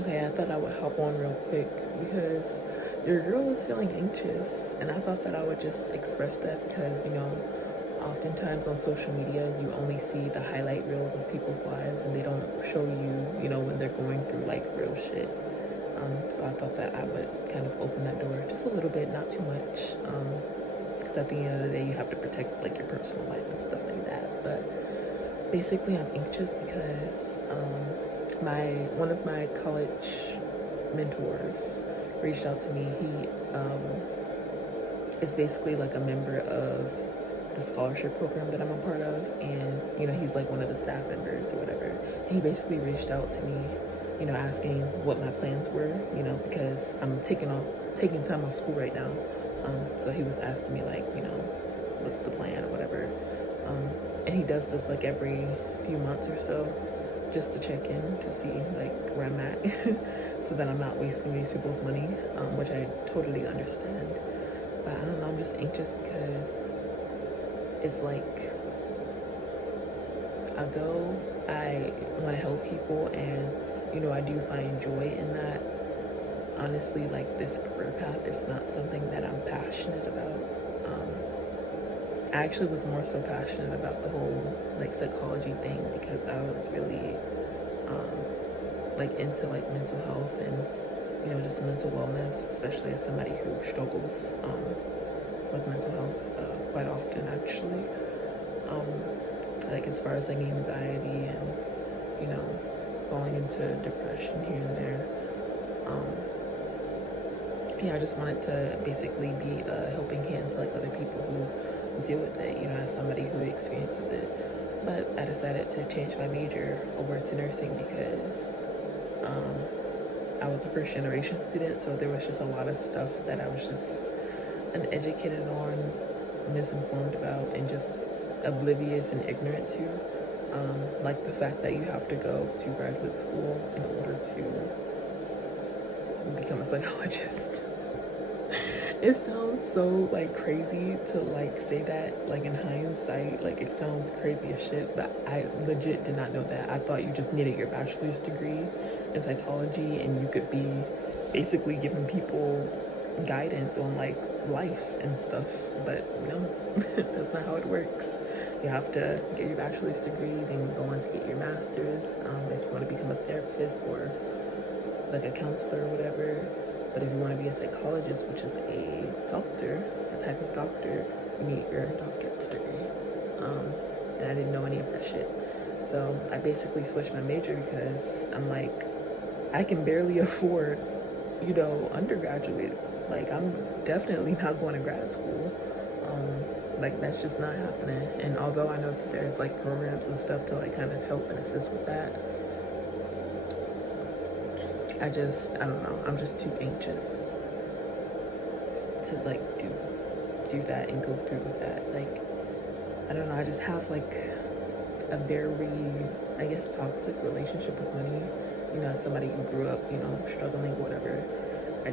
Okay, I thought I would hop on real quick because your girl was feeling anxious, and I thought that I would just express that because, oftentimes on social media, you only see the highlight reels of people's lives and they don't show you, when they're going through like real shit. So I thought that I would kind of open that door just a little bit, not too much. Because at the end of the day, you have to protect like your personal life and stuff like that. But basically, I'm anxious because my one of my college mentors reached out to me. He is basically like a member of the scholarship program that I'm a part of, and he's like one of the staff members or whatever. And he basically reached out to me, asking what my plans were, because I'm taking time off school right now. So he was asking me like, what's the plan or whatever. And he does this like every few months or so, just to check in to see like where I'm at, so that I'm not wasting these people's money, which I totally understand. But I don't know, I'm just anxious because it's like, although I want to help people and I do find joy in that, honestly, like this career path is not something that I'm passionate about. I actually was more so passionate about the whole like psychology thing because I was really like into like mental health and just mental wellness, especially as somebody who struggles with mental health quite often actually. Like as far as like anxiety and falling into depression here and there. Yeah, I just wanted to basically be a helping hand to like other people who deal with it, as somebody who experiences it. But I decided to change my major over to nursing because I was a first generation student, so there was just a lot of stuff that I was just uneducated on, misinformed about, and just oblivious and ignorant to. Like the fact that you have to go to graduate school in order to become a psychologist. It sounds so like crazy to like say that like in hindsight, like it sounds crazy as shit, but I legit did not know that. I thought you just needed your bachelor's degree in psychology and you could be basically giving people guidance on like life and stuff, but no, that's not how it works. You have to get your bachelor's degree, then go on to get your master's, if you want to become a therapist or like a counselor or whatever. But if you want to be a psychologist, which is a doctor, a type of doctor, you need your doctorate's degree. And I didn't know any of that shit. So I basically switched my major because I'm like, I can barely afford, undergraduate. Like I'm definitely not going to grad school. Like that's just not happening. And although I know that there's like programs and stuff to like kind of help and assist with that, I don't know, I'm just too anxious to like do that and go through with that. Like, I don't know, I just have like a very, I guess, toxic relationship with money. As somebody who grew up, struggling, whatever. I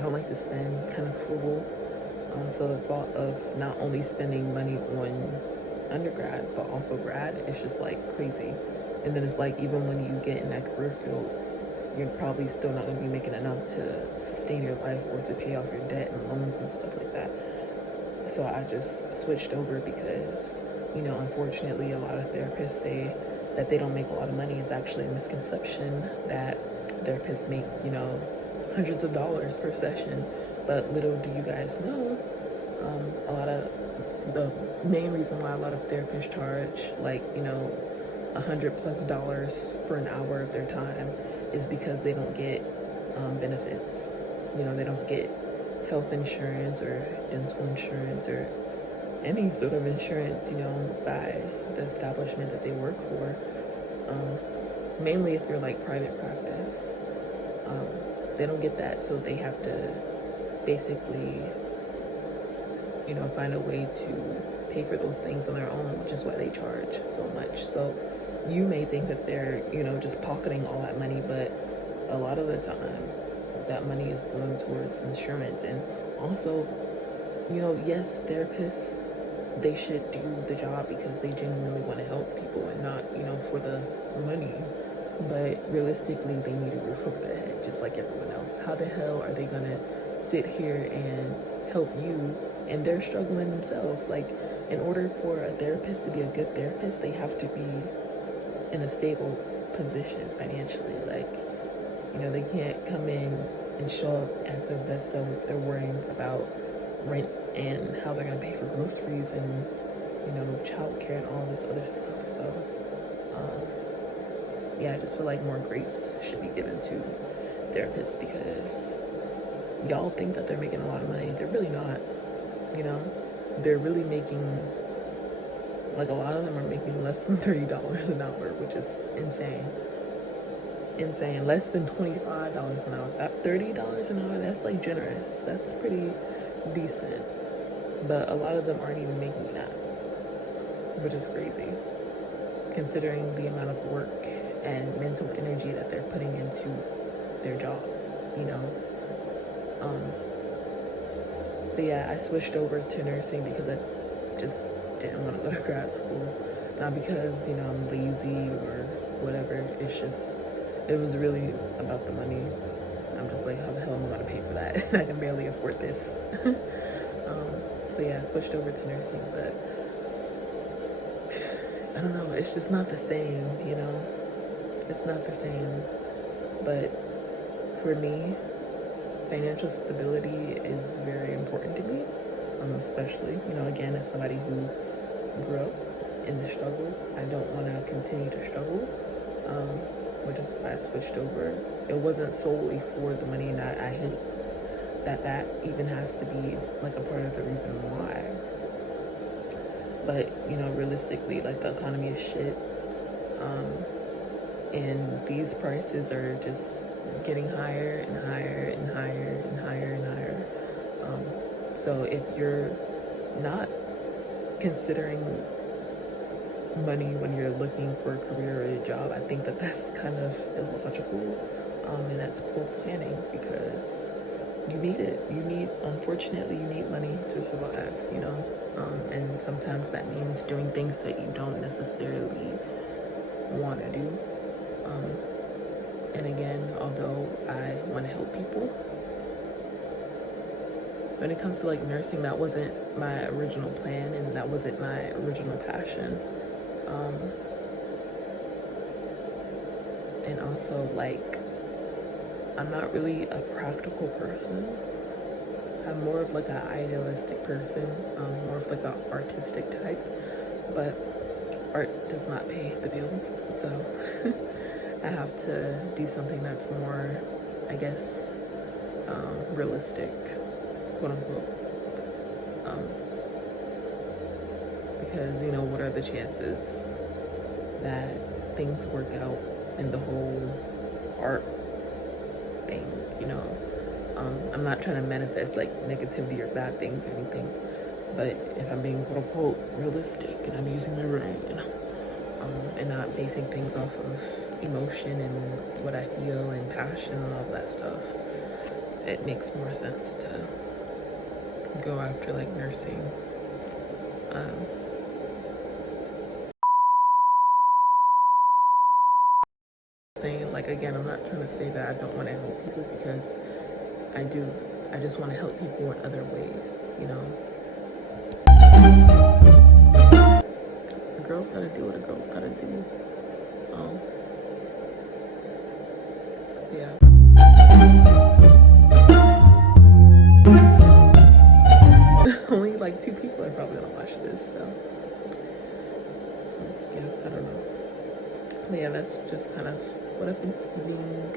don't like to spend, kind of frugal. So the thought of not only spending money on undergrad, but also grad, is just like crazy. And then it's like, even when you get in that career field, you're probably still not going to be making enough to sustain your life or to pay off your debt and loans and stuff like that. So I just switched over because, unfortunately, a lot of therapists say that they don't make a lot of money. It's actually a misconception that therapists make, hundreds of dollars per session. But little do you guys know, the main reason why a lot of therapists charge like, $100+ for an hour of their time is because they don't get benefits. They don't get health insurance or dental insurance or any sort of insurance, by the establishment that they work for. Mainly if they're like private practice, they don't get that, so they have to basically, find a way to pay for those things on their own, which is why they charge so much. So you may think that they're, just pocketing all that money, but a lot of the time that money is going towards insurance. And also, yes, therapists, they should do the job because they genuinely want to help people and not, for the money. but realistically they need a roof over their head just like everyone else. How the hell are they gonna sit here and help you and they're struggling themselves? Like, in order for a therapist to be a good therapist, they have to be in a stable position financially. Like, you know, they can't come in and show up as their best self if they're worrying about rent and how they're gonna pay for groceries and, you know, childcare and all this other stuff. So yeah, I just feel like more grace should be given to therapists, because y'all think that they're making a lot of money. They're really not. You know, they're really making, like, a lot of them are making less than $30 an hour, which is insane. Insane. Less than $25 an hour. That $30 an hour, that's like generous. That's pretty decent. But a lot of them aren't even making that, which is crazy, considering the amount of work and mental energy that they're putting into their job, you know. But yeah, I switched over to nursing because I just didn't want to go to grad school. Not because, you know, I'm lazy or whatever. It's just, it was really about the money. I'm just like, how the hell am I going to pay for that? And I can barely afford this. So yeah, I switched over to nursing, but I don't know, it's just not the same, you know? It's not the same. But for me, financial stability is very important to me, especially, you know, again, as somebody who grew up in the struggle. I don't want to continue to struggle, which is why I switched over. It wasn't solely for the money, and I hate that even has to be like a part of the reason why. But, you know, realistically, like, the economy is shit, and these prices are just getting higher and higher and higher and higher and higher. So if you're not considering money when you're looking for a career or a job, I think that that's kind of illogical, and that's poor planning, because you need it. Unfortunately, you need money to survive, you know, and sometimes that means doing things that you don't necessarily want to do. And again, although I want to help people, when it comes to like nursing, that wasn't my original plan and that wasn't my original passion. And also, like, I'm not really a practical person. I'm more of like an idealistic person, more of like an artistic type, but art does not pay the bills, so I have to do something that's more, I guess, realistic, quote unquote, because, you know, what are the chances that things work out in the whole art thing, you know? I'm not trying to manifest like negativity or bad things or anything, but if I'm being quote unquote realistic and I'm using my brain, you know, and not basing things off of emotion and what I feel and passion and all that stuff, it makes more sense to go after like nursing. Saying, like, again, I'm not trying to say that I don't want to help people, because I do. I just want to help people in other ways, you know. A girl's gotta do what a girl's gotta do. Yeah. Only like 2 people are probably gonna watch this, so yeah, I don't know. But yeah, that's just kind of what I've been feeling.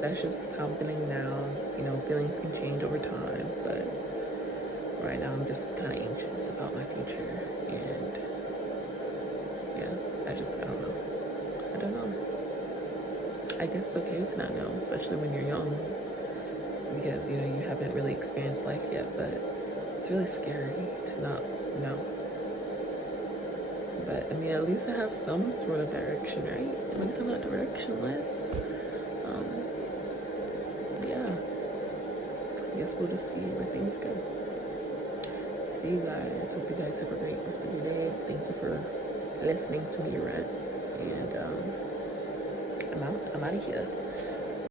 That's just how I'm feeling now. You know, feelings can change over time, but right now I'm just kind of anxious about my future, and yeah, I don't know. I don't know. I guess it's okay to not know, especially when you're young, because, you know, you haven't really experienced life yet, but it's really scary to not know. But I mean, at least I have some sort of direction, right? At least I'm not directionless. Yeah, I guess we'll just see where things go. See you guys. Hope you guys have a great rest of your day. Thank you for listening to me rants. And I'm out of here.